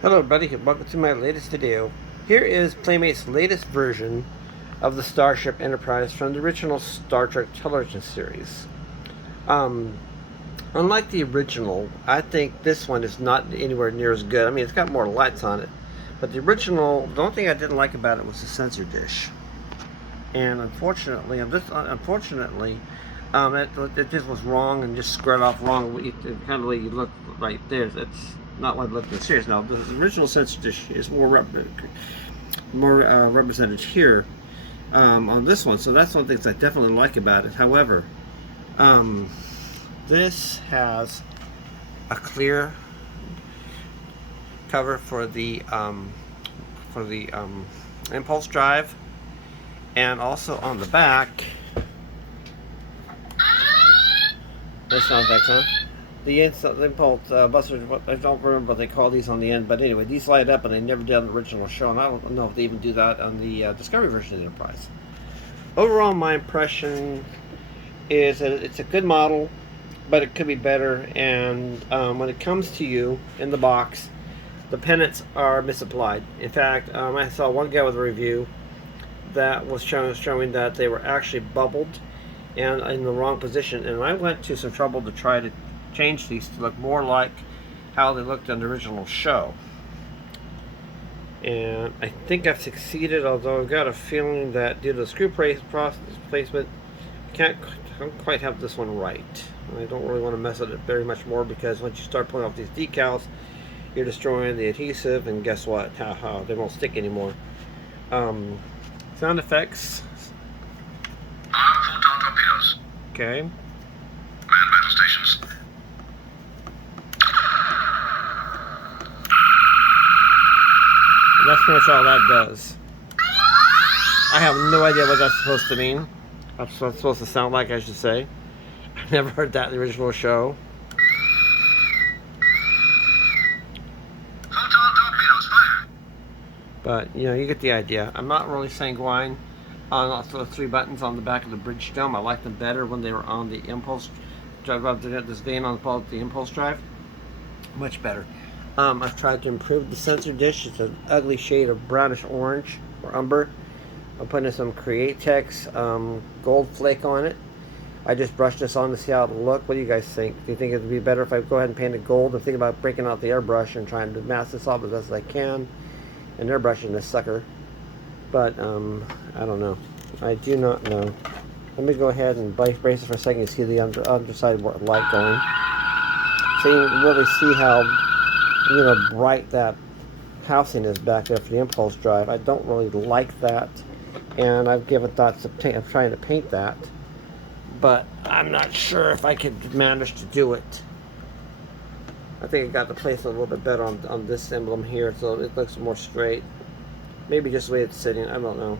Hello everybody, welcome to my latest video. Here is Playmates' latest version of the Starship Enterprise from the original Star Trek television series. Unlike the original, I think this one is not anywhere near as good. I mean, it's got more lights on it, but the original, the only thing I didn't like about it was the sensor dish. And unfortunately, it just was wrong and just squared off wrong. Kind of the way you look right there, it's not what I looked at series. Now, the original sensor dish is more represented here on this one, so that's one of the things I definitely like about it. However, this has a clear cover for the impulse drive, and also on the back, that sound effects, huh? The impulse bussard, I don't remember what they call these on the end, but anyway, these light up, and they never did on the original show, and I don't know if they even do that on the Discovery version of the Enterprise. Overall, my impression is that it's a good model, but it could be better, and when it comes to you in the box, the pennants are misapplied. In fact, I saw one guy with a review that was showing that they were actually bubbled and in the wrong position, and I went to some trouble to try to change these to look more like how they looked on the original show, and I think I've succeeded, although I've got a feeling that due to the screw placement, I can't quite have this one right. I don't really want to mess with it very much more, because once you start pulling off these decals, you're destroying the adhesive, and guess what? How they won't stick anymore. Sound effects. Photon torpedoes. Okay. Man battle stations. That's pretty much all that does. I have no idea what that's supposed to mean. That's what it's supposed to sound like, I should say. I've never heard that in the original show. Photon torpedoes fire. But, you know, you get the idea. I'm not really sanguine on also the 3 buttons on the back of the bridge dome. I liked them better when they were on the impulse drive. This vein on the impulse drive. Much better. I've tried to improve the sensor dish. It's an ugly shade of brownish orange or umber. I'm putting some Createx gold flake on it. I just brushed this on to see how it look. What do you guys think? Do you think it would be better if I go ahead and paint it gold? I'm thinking about breaking out the airbrush and trying to mask this off as best as I can and airbrushing this sucker. But I don't know. I do not know. Let me go ahead and brace it for a second. You see the underside light going, so you can really see how bright that housing is back there for the impulse drive. I don't really like that, and I've given thoughts of trying to paint that, but I'm not sure if I could manage to do it. I think I got to place it a little bit better on this emblem here, so it looks more straight. Maybe just the way it's sitting, I don't know.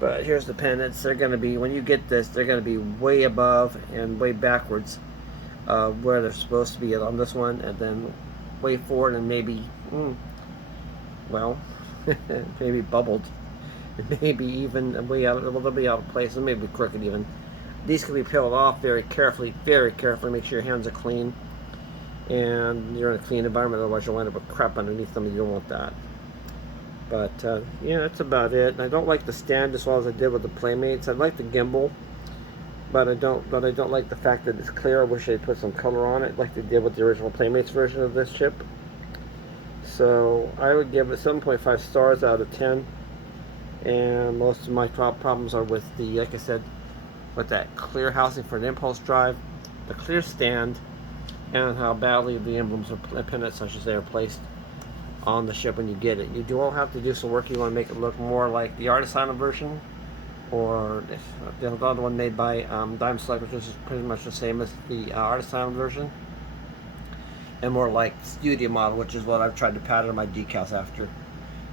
But here's the pennants. They're going to be, when you get this, they're going to be way above and way backwards where they're supposed to be on this one, and then way forward and maybe, well, maybe bubbled. Maybe even way out, well, they'll be out of place, and maybe crooked even. These can be peeled off very carefully, make sure your hands are clean. And you're in a clean environment, otherwise you'll wind up with crap underneath them, and you don't want that. But yeah, that's about it. And I don't like the stand as well as I did with the Playmates. I like the gimbal, but I don't like the fact that it's clear. I wish they put some color on it, like they did with the original Playmates version of this ship. So I would give it 7.5 stars out of 10. And most of my problems are with the, like I said, with that clear housing for an impulse drive, the clear stand, and how badly the emblems or pennants, I should say, are placed on the ship when you get it. You do all have to do some work. You want to make it look more like the Art Asylum version, or the other one made by Diamond Select, which is pretty much the same as the Art Asylum version, and more like Studio Model, which is what I've tried to pattern my decals after.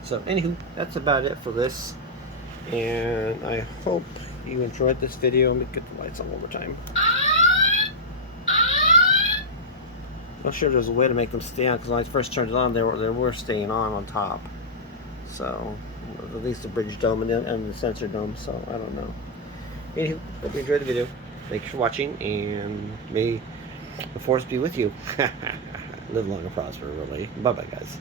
So anywho, that's about it for this, and I hope you enjoyed this video. Let me get the lights on one more time. Not sure there's a way to make them stay on, because when I first turned it on, they were staying on top. So at least the bridge dome and the sensor dome. So I don't know. Anywho, hope you enjoyed the video. Thanks for watching, and may the force be with you. Live long and prosper, really. Bye bye, guys.